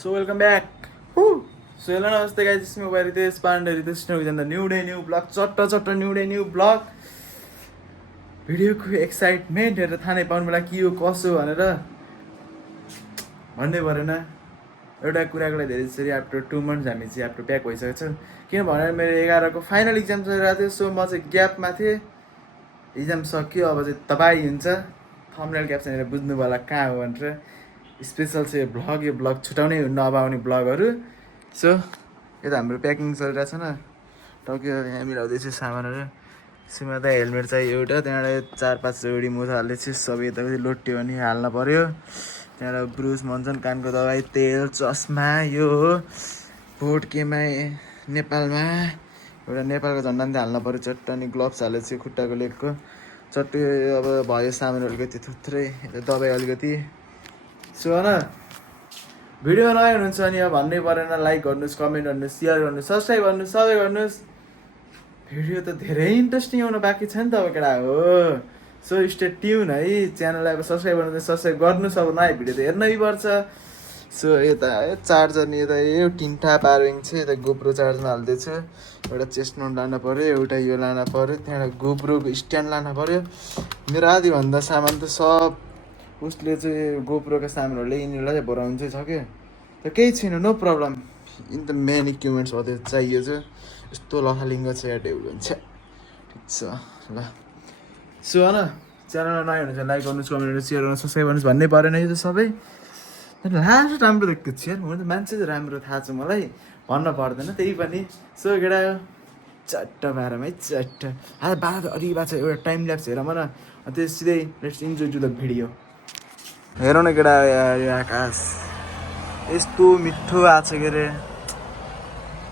So welcome back. So hello namaste guys, this is my Ritesh Pandey. Ritesh Snow is on the new day, new vlog. Chatta new day, new vlog. भिडियोको excitement हेरेर थाहा नै पाउनु बेला के हो कसो भनेर भन्नै परेन। एउटा कुराको लागि धेरै जसरी आफ्टर 2 months हामी चाहिँ आफ्टर ब्याक भइसकेको छ। किनभने मेरो 11 को फाइनल इक्जाम चलिरहेको थियो। सो म चाहिँ ग्यापमा थिएँ। इक्जाम सक्यो, अब चाहिँ तपाईँ हुन्छ थम्बनेल क्याप्सन हेरेर बुझ्नु होला कहाँ हो भनेर। स्पेसल चाहिँ भ्लग, यो भ्लग छुटाउनै नआउने भ्लगहरू। सो यता हाम्रो प्याकिङ चलिरहेछ न, टक्यो यहाँ मिलाउँदैछु सामानहरू। सुमा त हेलमेट चाहिँ एउटा, त्यहाँबाट 4-5 जोडी मोजा हाल्दैछु। सबै यताउति लोट्यो भने हाल्न पर्यो। त्यहाँबाट ब्रुस मन्छन्, कानको दबाई, तेल, चस्मा, यो भोट केमा नेपालमा एउटा नेपालको झन्डा पनि हाल्न पर्यो चट्ट। अनि ग्लोभ्स हालेछु खुट्टाको लेगको चट्ट। अब भयो सामान अलिकति थुत्रै, दबाई अलिकति। सो होइन भिडियो नयाँ हुनुहुन्छ अनि अब भन्नै परेन, लाइक गर्नुहोस्, कमेन्ट गर्नुहोस्, सेयर गर्नुहोस्, सब्सक्राइब गर्नुहोस्, सबै गर्नुहोस्। भिडियो त धेरै इन्ट्रेस्टिङ आउनु बाँकी छ नि त अब केटा हो। सो स्टे ट्युन है, च्यानललाई अब सब्सक्राइब गर्नु, सब्सक्राइब गर्नुहोस्। अब नयाँ भिडियो त हेर्नै पर्छ। सो यता चार्जर नि यता यो तिनवटा पावरिङ छ। यता गोप्रो चार्जमा हाल्दैछु। एउटा चेस्ट माउन्ट लानु पऱ्यो, एउटा यो लानु पऱ्यो, त्यहाँबाट गोप्रोको स्ट्यान्ड लानु पऱ्यो। मेरो आधीभन्दा सामान त सब उसले चाहिँ गोप्रोका सामानहरूले यिनीहरूलाई चाहिँ भराउनु चाहिँ छ क्या। त केही छैन, नो प्रब्लम। इन त मेन इक्विपमेन्ट्स हो त्यो चाहियो चाहिँ। यस्तो लखालिङ्ग छ या टेबल हुन्छ। ठिक छ ल। सो होइन च्यानलमा नयाँ हुनुहुन्छ लाइक गर्नुहोस्, कमेन्ट गर्नुहोस्, सेयर गर्नुहोस्, सब्सक्राइब गर्नुहोस् भन्नै परेन यो त सबै। लास्ट राम्रो देख्दो छु यार, म त मान्छे चाहिँ राम्रो थाहा छ मलाई, भन्न पर्दैन त्यही पनि। सो केटा चट्ट बाह्रमा है चट्ट। बाह्र अलि भएको छ, एउटा टाइम ल्याप्स हेर म न, त्यो सिधै let's enjoy to the video. हेरौँ न केटा यो आकाश यस्तो मिठो आएको छ के अरे,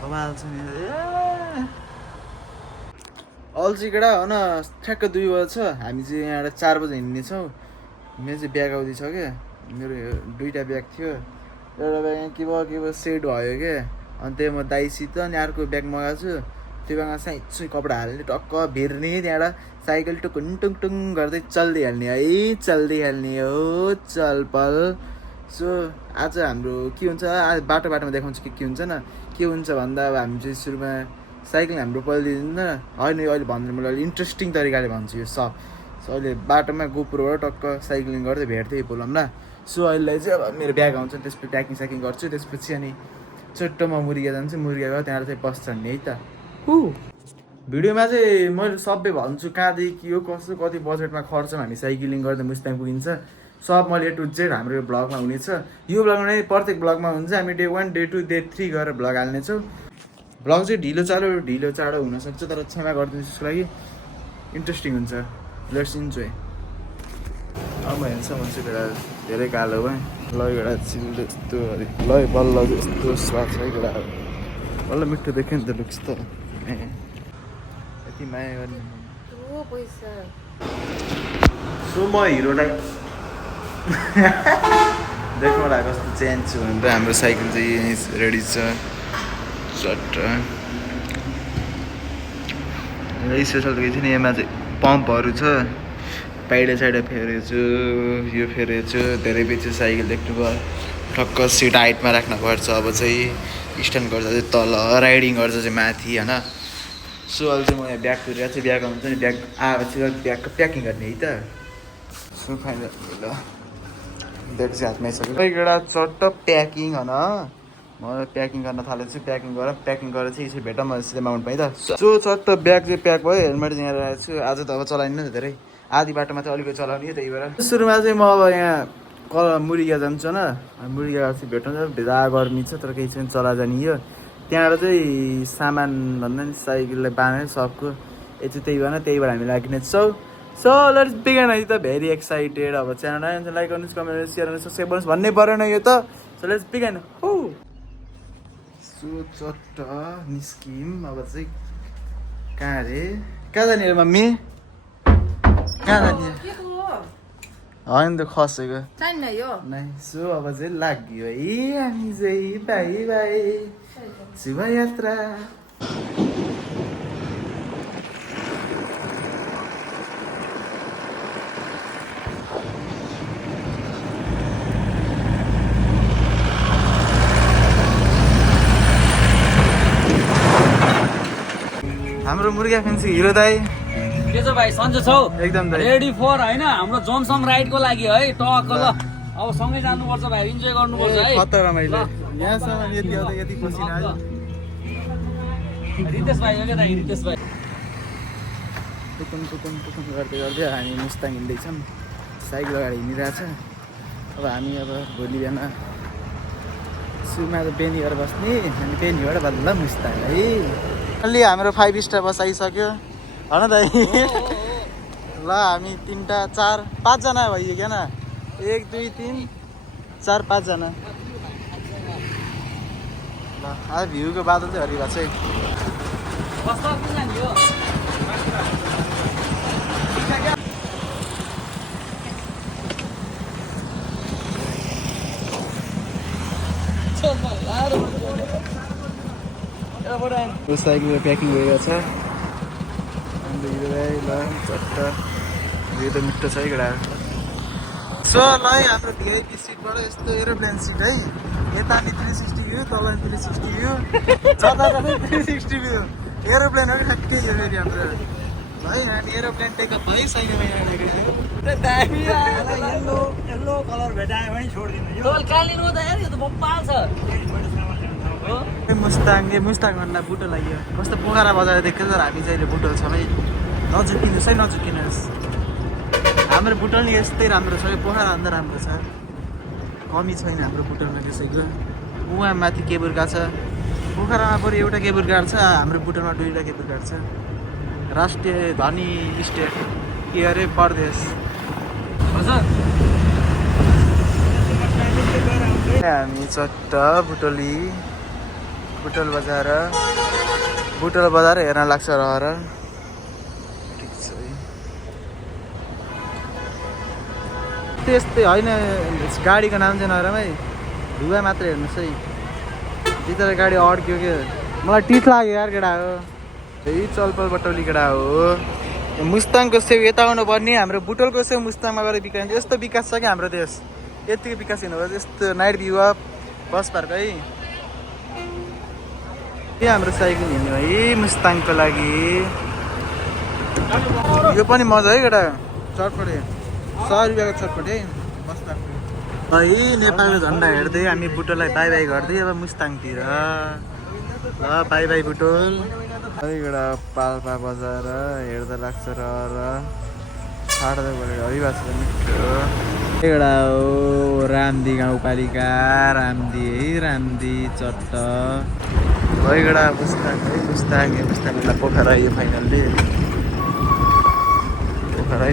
कमाल छ नि। अल्छी केटा हो न, ठ्याक्क 2 बजी छ। हामी चाहिँ यहाँबाट 4 बजी हिँड्नेछौँ। मेरो चाहिँ ब्याग आउँदैछ क्या। मेरो 2टा ब्याग थियो, एउटा ब्याग के भयो सेट भयो क्या। अनि त्यही म दाइसित अनि अर्को ब्याग मगाएको छु। त्यो ब्यागमा साइज कपडा हाल्ने, टक्क भिर्ने, त्यहाँबाट साइकल टुकुन टुङ गर्दै चल्दै हाल्ने है, चल्दै हाल्ने हो चलपल। सो आज हाम्रो के हुन्छ, आज बाटोमा देखाउँछु के हुन्छ न। के हुन्छ भन्दा अब हामी चाहिँ सुरुमा साइकल हाम्रो पहिल्दिँदैन होइन, अहिले भन्दैन, मलाई इन्ट्रेस्टिङ तरिकाले भन्छु यो सब। सो अहिले बाटोमा गोप्रोबाट टक्क साइक्लिङ गर्दै भेट्दै बोलौँ न। सो अहिले चाहिँ अब मेरो ब्याग आउँछ, त्यसपछि प्याकिङ स्याकिङ गर्छु। त्यसपछि अनि चट्ट म मुर्गा जान्छु, मुर्गा गएर त्यहाँबाट चाहिँ बस्छन् नि है त। भिडियोमा चाहिँ मैले सबै भन्छु, कहाँदेखि के हो कसो, कति बजेटमा खर्चमा हामी साइक्लिङ गर्दा मुस्ताङ पुगिन्छ, सब मैले A to Z हाम्रो यो ब्लगमा हुनेछ। यो ब्लगमा नै प्रत्येक ब्लगमा हुन्छ। हामी डे 1, डे 2, डे 3 गरेर ब्लग हाल्नेछौँ। ब्लग चाहिँ ढिलो चाँडो हुनसक्छ, तर क्षमा गरिदिन्छु त्यसको लागि। इन्ट्रेस्टिङ हुन्छ, लेट्स इन्जोय। अब म हेर्छ भन्छु केटा धेरै कालो भयो। ल एउटा चिल्लो यस्तो ल बल्ल यस्तो स्वाद छ है केटा, बल्ल मिठो देख्यो नि त लुक्स त। यति माया गर्ने सो म हिरोलाई देख्नु होला कस्तो चेन्ज छु भनेर। हाम्रो साइकल चाहिँ यहीँ रेडी छ चट्ट। स्पेसल त केही छैन, यसमा चाहिँ पम्पहरू छ, पाइडे साइडे फेरेको छु, यो फेरेको छु। धेरै पछि साइकल देख्नुभयो, ठक्क सिट हाइटमा राख्नुपर्छ। अब चाहिँ स्ट्यान्ड गर्छ चाहिँ तल, राइडिङ गर्छ चाहिँ माथि होइन। सो अहिले चाहिँ म यहाँ ब्याग कुरेर चाहिँ ब्याग आउँछ नि, ब्याग आएपछि ब्यागको प्याकिङ गर्ने है त। सो फाइनल ल ब्याग चाहिँ हातमै छ एउटा चट्ट प्याकिङ होइन। म प्याकिङ गर्न थालेछु, प्याकिङ गरेर चाहिँ यसरी भेटौँ म सिधै माउन्ट पाएँ त। सो चट्ट ब्याग चाहिँ प्याक भयो, हेलमेट चाहिँ यहाँ राखेको छु। आज त अब चलाइन्न नि धेरै, आधी बाटोमा चाहिँ अलिकति चलाउने, त्यही भएर सुरुमा चाहिँ म अब यहाँ मुर्गा जान्छु न। मुर्गा चाहिँ भेट्नु भिजा गर्मी छ, तर केही छैन, चला जाने यो। त्यहाँबाट चाहिँ सामान भन्दा नि साइकललाई बाँधेर सबको यति त्यही भएर हामी लाग्नेछौँ। सो लेट्स बिगिन है त, भेरी एक्साइटेड। अब च्यानल नयाँ लाइक गर्नुहोस्, कमेन्ट गर्नुहोस्, सेयर गर्नुहोस्, सब्सक्राइब गर्नुहोस् भन्नै परेन यो त। So let's begin. सो चट्ट निस्किम अब चाहिँ कहाँ अरे, कहाँ जाने अरे मम्मी, कहाँ जाने होइन त खसेको नै। सो अब चाहिँ लाग्यो है हामी चाहिँ बाई बाई शुभ यात्रा। हाम्रो मुर्गा फेन्सी हिरो दाई के छ भाइ सन्चो छौ एकदम दाइ रेडी फर हैन हाम्रो जमसम राइडको लागि है टक्क ल अब सँगै जानुपर्छ भाइ इन्जोय गर्नुपर्छ है खतरा रमाइलो यहाँसम्म यति आउँदा यति पसिना आयो रितेश भाइ हो क्या दाइ रितेश भाइ टुकुन गर्दै गर्दै हामी मुस्ताङ हिँड्दैछौँ साइकल अगाडि हिँडिरहेछ अब हामी अब भोलि बिहान सुमा त बेनी गरेर बस्ने अनि बेनीबाट बल्ल मुस्ताङ है अलि हाम्रो 5 स्टार बस आइसक्यो होइन दाइ ल हामी 3 4 5 जना भइयो क्या 1 2 3 4 5 जना ल अब भ्यूको बादल चाहिँ हरिभएको छ है कस्तो जाने हो साइकल प्याकिङ भइरहेको छ ल चट्ट यो त मिठो छ है केटा सो ल है हाम्रो भिआइपी सिटबाट यस्तो एरोप्लेन सिट है यता नि 360 भ्यू तल 360 भ्यू जता 360 भ्यू एरोप्लेन हो ठ्याक्कै यो फेरि हाम्रो है अनि एरोप्लेन टेकअप भयो छैन येल्लो कलर भेटायो भने छोड्दिनु यो कालिन हो त यार यो त बप्पाल छ मुस्ताङ भन्दा बुटो लाग्यो कस्तो पोखरा बजार देख्छ तर हामी चाहिँ अहिले बुटोल छ है नझुकिनुहोस् है नझुकिनुहोस् हाम्रो बुटोल नि यस्तै राम्रो छ पोखरा भन्दा राम्रो छ कमी छैन हाम्रो बुटोलमा त्यसैको उहाँ माथि केबुल गाड छ पोखरामा बरु एउटा केबुल गाड छ हाम्रो बुटोलमा 2टा केबुल गाड छ राष्ट्रिय धनी स्टेट के अरे प्रदेश हजुर हामी चट्ट बुटोल बजार हेर्न लाग्छ रहर ठिक छ है त्यस्तै होइन गाडीको नाम चाहिँ नराम है धुवा मात्र हेर्नुहोस् है भित्र गाडी अड्क्यो के मलाई टिट लाग्यो यार केटा हो त्यही चलपल बटौली केटा हो मुस्ताङको सेउ यता आउनु पर्ने हाम्रो बुटोलको सेउ मुस्ताङमा गएर बिकाइन्छ यस्तो विकास छ कि हाम्रो देश यतिको विकास हुनु भयो यस्तो night view of bus park है यो हाम्रो साइकल हिँड्नु है मुस्ताङको लागि यो पनि मजा है केटा चटपटे 100 रुपियाँको चटपटे है मुस्ताङ है नेपालको झन्डा हेर्दै हामी बुटोललाई बाई बाई गर्दै अब मुस्ताङतिर ल बाई बाई बुटोल है एउटा पाल्पा बजार हेर्दा लाग्छ र छाड्दै पऱ्यो हरिवास मिठो एउटा हो रामदी गाउँपालिका रामदी चट्ट भइगडा मुस्ताङ पोखरा यो फाइनल्ली पोखरा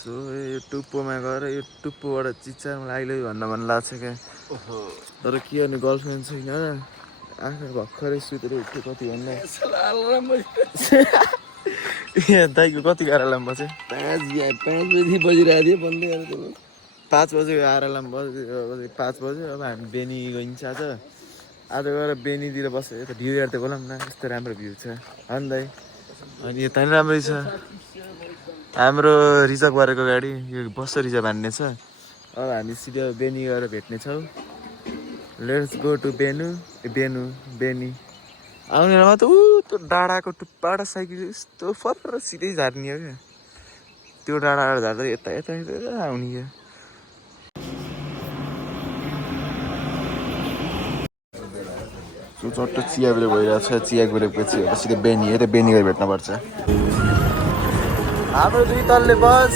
सो यो टुप्पोमा गएर यो टुप्पोबाट चिच्चा मलाई अहिले भन्न मन लाग्छ क्या तर के गर्ने गर्लफ्रेन्ड छैन आँखा भर्खरै सुतेर उठ्यो कति भन्दा दाइको कति अलार्म बज्यो 5 बजी बजिरहेको थियो बन्दै गरेको 5 बजेको अलार्म बज्यो 5 बज्यो अब हामी बेनी गइन्छ आज गएर बेनीतिर बसेर यता भ्यू हेर्दै बोलाऊँ न यस्तो राम्रो भ्यू छ हो नि दाइ अनि यता पनि राम्रै छ हाम्रो रिजर्भ गरेको गाडी यो बस रिजर्भ हान्ने छ अब हामी सिधै बेनी गएर भेट्नेछौँ लेट्स गो टु बेनी आउने बेलामा त त्यो डाँडाको टुप्पाबाट साइकल यस्तो फर्र सिधै झार्ने हो क्या त्यो डाँडाबाट झार्दा यता आउने क्या चट्ट चिया ब्रेक भइरहेको छ चिया ब्रेकपछि सिधै बेनी है त बेनी गएर भेट्नुपर्छ हाम्रो 2 तल्ले बस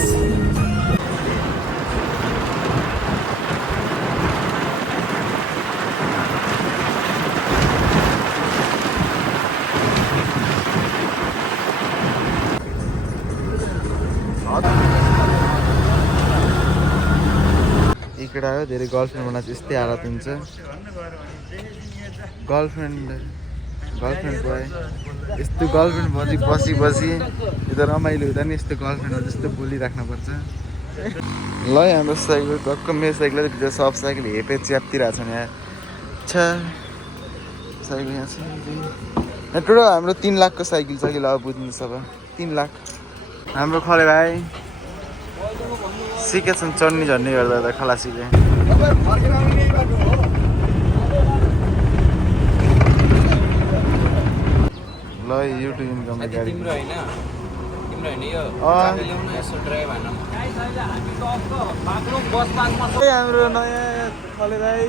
केटा हो धेरै गर्लफ्रेन्ड बनाएको चाहिँ यस्तै हालत हुन्छ गर्लफ्रेन्ड भयो यस्तो गर्लफ्रेन्ड बसी यो त रमाइलो हुँदा नि यस्तो गर्लफ्रेन्डहरू जस्तो बोलिराख्नुपर्छ ल हाम्रो साइकल टक्क मेरो साइकल भित्र सब साइकल हेपे च्याप्तिरहेको छ यहाँ साइकल यहाँ छ टोटल हाम्रो 3 लाखको साइकल छ कि ल बुझ्नुहोस् अब 3 लाख हाम्रो खले भाइ सिकेछन् चढ्ने झर्ने गर्दा त खलासीले हाम्रो साथी गाडी तिम्रो होइन यो अँ। ल्याउन यसो ड्राइभ हान्न गाइस अहिले हामी टक्क बाग्लुङ बस पार्कमा छौँ। ए, हाम्रो नयाँ खले दाइ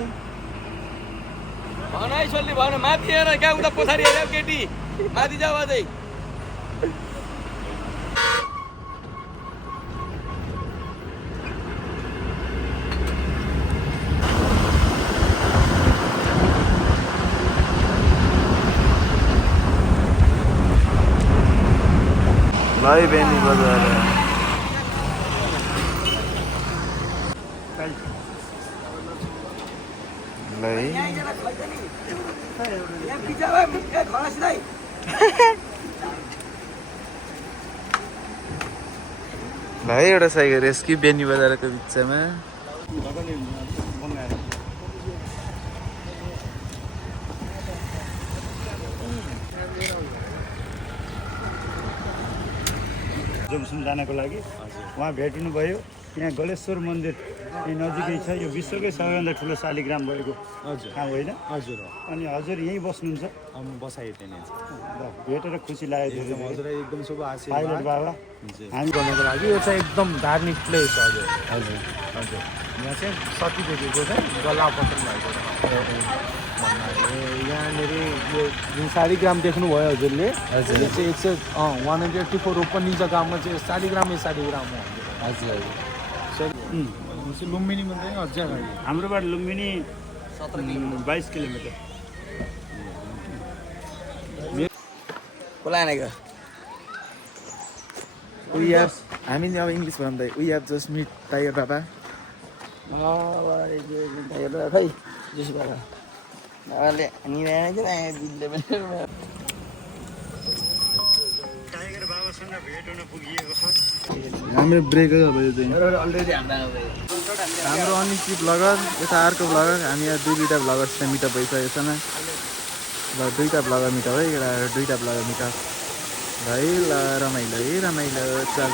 भन है सोल्ली भन माथि हेर क्या उता पछाडि हेर केटी माथि जाऊ अझै लै बेनी बजार लै भाइ एउटा साइकल रेस्क्यु बेनी बजारको बिचमा जोमसुम जानको लागि उहाँ भेट्नुभयो यहाँ गलेश्वर मन्दिर यही नजिकै छ यो विश्वकै सबैभन्दा ठुलो शालिग्राम भएको ठाउँ होइन हजुर अनि हजुर यहीँ बस्नुहुन्छ म बसाएँ त्यहाँ नै ल भेटेर खुसी लाग्यो धेरै हजुरलाई एकदम शुभ पाइलट बाबा हामी गर्नको लागि यो चाहिँ एकदम धार्मिक प्लेस हजुर हजुर हजुर यहाँ चाहिँ सती देवीको चाहिँ गल्लापतन भएको भन्नाले यहाँनिर यो जुन शालिग्राम देख्नुभयो हजुरले हजुर। यो चाहिँ 184 रोपनी जग्गामा चाहिँ शालिग्रामै शालिग्राम हो हजुर हजुर लुम्बिनी मात्रै अझै अगाडि हाम्रोबाट लुम्बिनी 22 किलोमिटर बोला क्या We have, हामी नि अब इङ्ग्लिस भन्दा we have just meet tiger बाबा खै जस बाबा बाबाले टाइगर बाबासँग भेट हुन पुगिएको छ हाम्रो ब्रेक अब यो चाहिँ अलरेडी हाम्रो अनिश्चित ब्लगर यता अर्को ब्लगर हामी यहाँ दुईवटा ब्लगर्सले मिटअप भइसकेको छ ल दुईवटा ब्लगर मिटअप है एउटा दुईवटा ब्लगर मिटअप है ल रमाइलो है रमाइलो चल